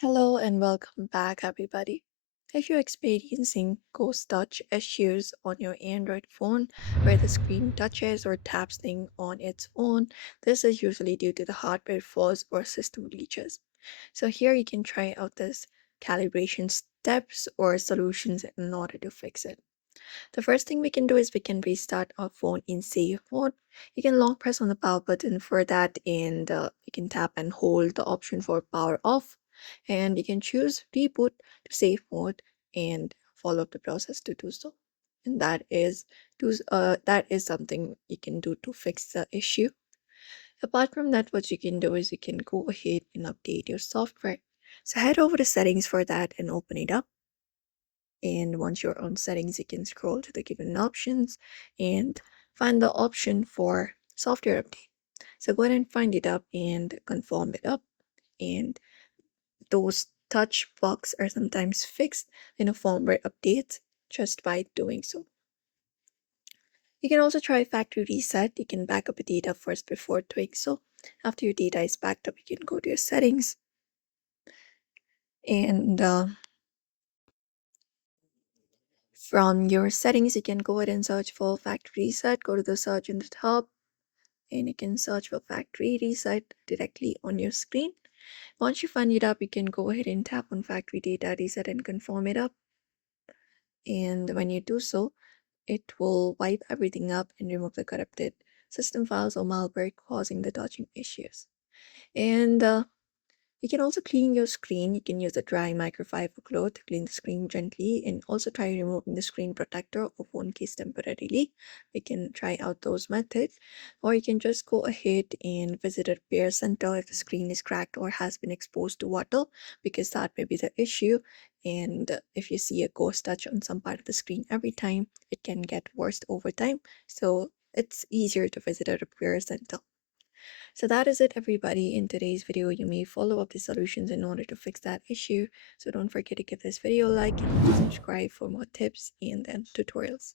Hello and welcome back, everybody. If you're experiencing ghost touch issues on your Android phone where the screen touches or taps things on its own, this is usually due to the hardware faults or system glitches. So, here you can try out this calibration steps or solutions in order to fix it. The first thing we can do is we can restart our phone in safe mode. You can long press on the power button for that, and you can tap and hold the option for power off. And you can choose reboot to safe mode and follow up the process to do so. And that is something you can do to fix the issue. Apart from that, what you can do is you can go ahead and update your software. So head over to settings for that and open it up. And once you're on settings, you can scroll to the given options and find the option for software update. So go ahead and find it up and confirm it up. And those touch bugs are sometimes fixed in a firmware update just by doing so. You can also try factory reset. You can back up your data first before doing so. After your data is backed up, you can go to your settings and from your settings, you can go ahead and search for factory reset. Go to the search in the top and you can search for factory reset directly on your screen. Once you find it up, you can go ahead and tap on factory data reset and confirm it up. And when you do so, it will wipe everything up and remove the corrupted system files or malware causing the touching issues. And you can also clean your screen. You can use a dry microfiber cloth to clean the screen gently and also try removing the screen protector or phone case temporarily. We can try out those methods. Or you can just go ahead and visit a repair center if the screen is cracked or has been exposed to water, because that may be the issue. And if you see a ghost touch on some part of the screen every time, it can get worse over time. So it's easier to visit a repair center. So that is it, everybody. In today's video, you may follow up the solutions in order to fix that issue. So don't forget to give this video a like and subscribe for more tips and then tutorials.